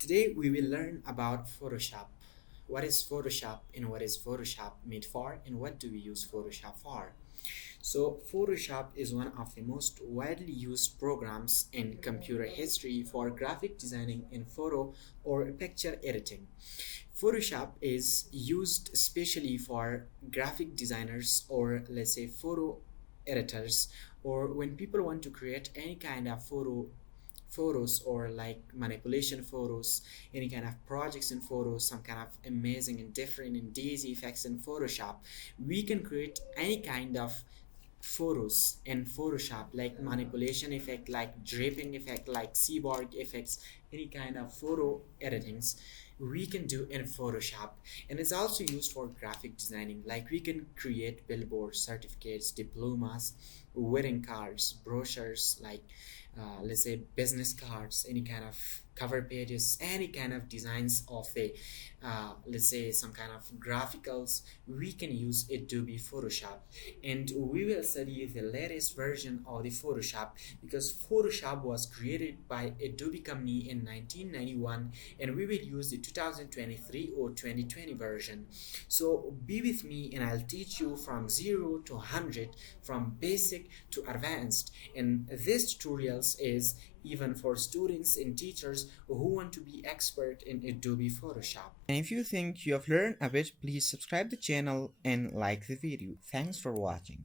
Today we will learn about Photoshop. What is Photoshop and what is Photoshop made for and what do we use Photoshop for? So Photoshop is one of the most widely used programs in computer history for graphic designing in photo or picture editing. Photoshop is used especially for graphic designers or let's say photo editors or when people want to create any kind of photos or like manipulation photos, any kind of projects in photos, some kind of amazing and different and daisy effects in Photoshop. We can create any kind of photos in Photoshop, like manipulation effect, like draping effect, like cyborg effects, any kind of photo editings we can do in Photoshop. And it's also used for graphic designing, like we can create billboards, certificates, diplomas, wedding cards, brochures, like let's say business cards, any kind of cover pages, any kind of designs of a let's say some kind of graphicals. We can use Adobe Photoshop, and we will study the latest version of the Photoshop because Photoshop was created by Adobe company in 1991, and we will use the 2023 or 2020 version. So be with me and I'll teach you from 0 to 100, from basic to advanced. And this tutorials is even for students and teachers who want to be expert in Adobe Photoshop. And if you think you have learned a bit, please subscribe the channel and like the video. Thanks for watching.